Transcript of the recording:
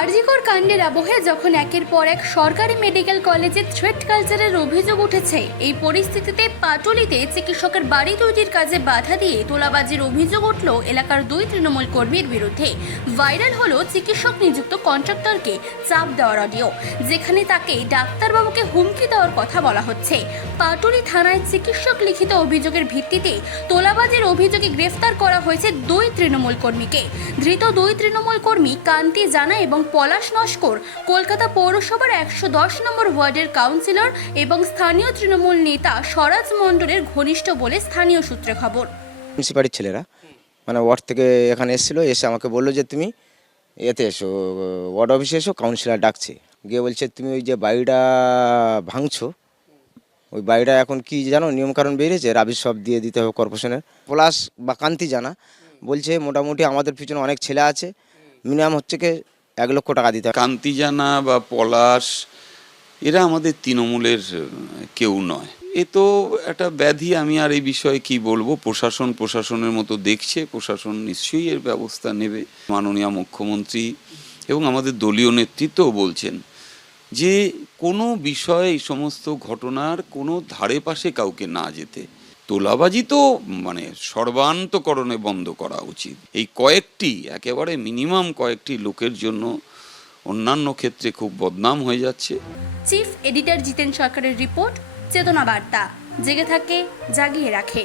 আরজিকর কাণ্ডের আবহে যখন একের পর এক সরকারি মেডিকেল কলেজে থ্রেট কালচারের অভিযোগ উঠেছে, এই পরিস্থিতিতে পাটুলিতে চিকিৎসকের বাড়ি তৈরির কাজে বাধা দিয়ে তোলাবাজির অভিযোগ উঠল এলাকার 2 তৃণমূল কর্মীর বিরুদ্ধে। ভাইরাল হলো চিকিৎসক নিযুক্ত কন্ট্রাক্টরকে চাপ দেওয়ার অডিও, যেখানে তাকে ডাক্তারবাবুকে হুমকি দেওয়ার কথা বলা হচ্ছে। পাটুলি থানায় চিকিৎসক লিখিত অভিযোগের ভিত্তিতে তোলাবাজির অভিযোগে গ্রেফতার করা হয়েছে 2 তৃণমূল কর্মীকে। ধৃত 2 তৃণমূল কর্মী কান্তি জানা এবং পলাশ নস্কর কলকাতা পৌরসভার 110 নম্বর ওয়ার্ডের কাউন্সিলর এবং স্থানীয় তৃণমূল নেতা স্বরাজ মণ্ডলের ঘনিষ্ঠ বলে স্থানীয় সূত্রে খবর। মিউনিসিপালিটির ছেলেরা মানে ওয়ার্ড থেকে এখানে এসেছিলো, এসে আমাকে বললো যে তুমি এতে এসো, ওয়ার্ড অফিসে এসো, কাউন্সিলর ডাকছে। গিয়ে বলছে তুমি ওই যে বাড়িটা ভাঙছো, ওই বাড়িটা এখন কি জানো নিয়মকানুন বেরিয়েছে, রাবিশ সব দিয়ে দিতে হবে কর্পোরেশনের। পলাশ বা কান্তি জানা বলছে মোটামুটি আমাদের পিছনে অনেক ছেলে আছে, মিনিমাম হচ্ছে কি 1 লক্ষ টাকা দিতে হবে। কান্তি জানা বা পলাশ এরা আমাদের তৃণমূলের কেউ নয়। এ তো একটা ব্যাধি। আমি আর এই বিষয়ে কি বলবো। প্রশাসনের মতো দেখছে, প্রশাসন নিশ্চয়ই এর ব্যবস্থা নেবে। মাননীয় মুখ্যমন্ত্রী এবং আমাদের দলীয় নেতৃত্বও বলছেন যে কোনো বিষয়ে এই সমস্ত ঘটনার কোনো ধারে পাশে কাউকে না যেতে। তোলাবাজি তো মানে সর্বান্তকরণে বন্ধ করা উচিত। এই কয়েকটি একেবারে মিনিমাম কয়েকটি লোকের জন্য অন্যান্য ক্ষেত্রে খুব বদনাম হয়ে যাচ্ছে। চিফ এডিটর জিতেন সরকারের রিপোর্ট, চেতনা বার্তা। জেগে থাকে, জাগিয়ে রাখে।